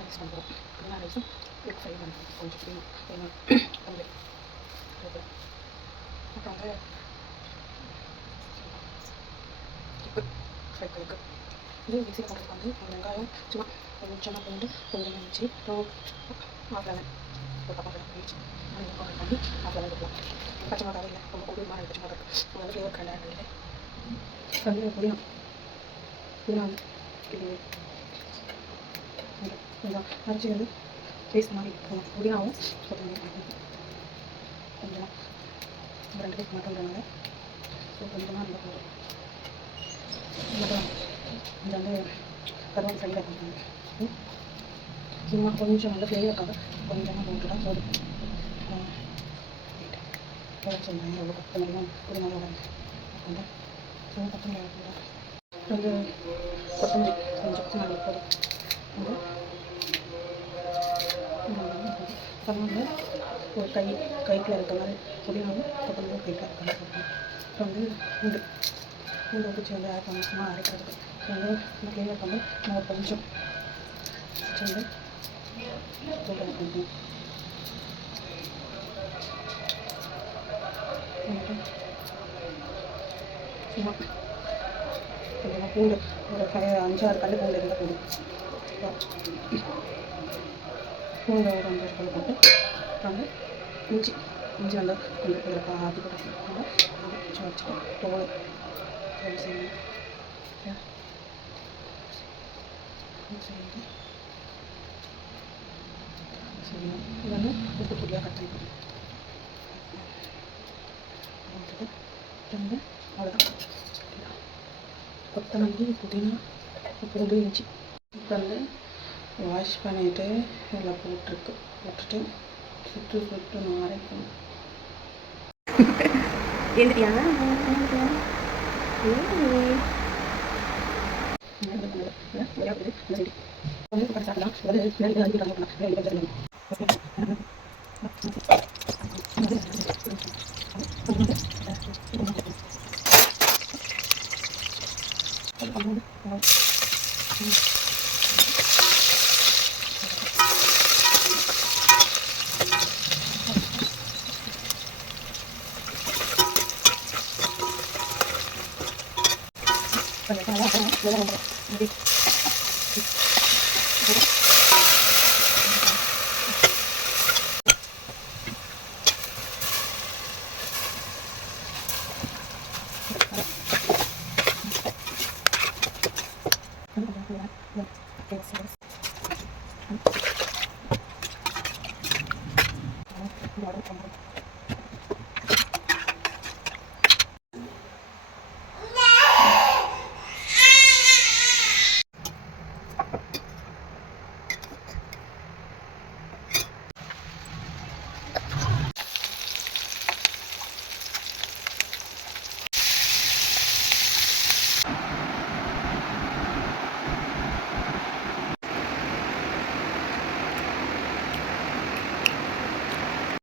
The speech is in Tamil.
ரைஸ் பண்ணுறோம். புதினா ரைஸும் எக் ஃப்ரை பண்ணுறோம். கொஞ்சம் புதினா தம்பி அப்புறம் வந்து எக்கு ஃப்ரை எக்கு இது மிக்சியில் போடுறதுக்கு வந்து ஒரு வெங்காயம் சும்மா கொஞ்சமாக பூண்டு கொஞ்சமாக இஞ்சி அப்புறம் ஆஃப் லெமன் ஒரு கப்பா இஞ்சி அது கவர் பண்ணி ஆஃப் லெமன் கொடுக்கலாம். பச்சை மிளகாவே இல்லை, ரொம்ப கொடூரமான பச்சை மிளகா இருக்குது. அது வந்து ஃப்ளேவர் கரெக்டாக இல்லை. வந்து புதினா வந்து இது கொஞ்சம் அரைச்சி வந்து பேஸ்ட் மாதிரி புதினாவும் கொத்தமல்லி கொஞ்சமாக ஒரு 2 பீஸ் மட்டும்ன்றனால ஸோ கொஞ்சமாக இருந்தால் போதும். அப்புறம் கொஞ்சம் வந்து கருவாடு ஃப்ரை பண்ணுறாங்க. சும்மா கொஞ்சம் வந்து ஃப்ளேவருக்காக கொஞ்சமாக போட்டுட்டா போதும். சொல்லுவாங்க எவ்வளோ கொத்தமல்லியும் புதினாவும் வந்து ஸோ கொத்தமல்லி வந்து கொத்தமல்லி கொஞ்சம் கொத்தமல்லி போதும். வந்து அப்புறம் வந்து ஒரு கைக்குள்ள இருக்க மாதிரி புதினாவும் கொத்தமல்லியும் கைக்குள்ள இருக்க மாதிரி போடணும். அப்புறம் வந்து பூண்டு பிடிச்சி வந்து ஆட் பண்ணி சும்மா அரைக்கிறதுக்கு வந்து இந்த ஃப்ளேவருக்கு வந்து நம்ம கொஞ்சம் வந்து பூண்டு ஆட் பண்ணிக்கணும். சும்மா கொஞ்சமாக பூண்டு ஒரு 5-6 கல் பூண்டு இருந்தால் போதும். பூண்டு ஒரு 5-6 கல் போட்டு அப்புறம் வந்து இஞ்சி வந்து கொஞ்சம் இதில் ஆட்டி போட்டு கொஞ்சம் வச்சுட்டு தோல் செய்யணும். செய்யணும் இது வந்து குட்டி குட்டியாக கட் பண்ணி வந்து அவ்வளோதான். கொத்தமல்லி புதினா பூண்டு இஞ்சி இப்போ வந்து வாஷ் பண்ணிவிட்டு இதில் போட்டுட்டு சுட்டு நான் அரைக்கணும். எழுந்திரியா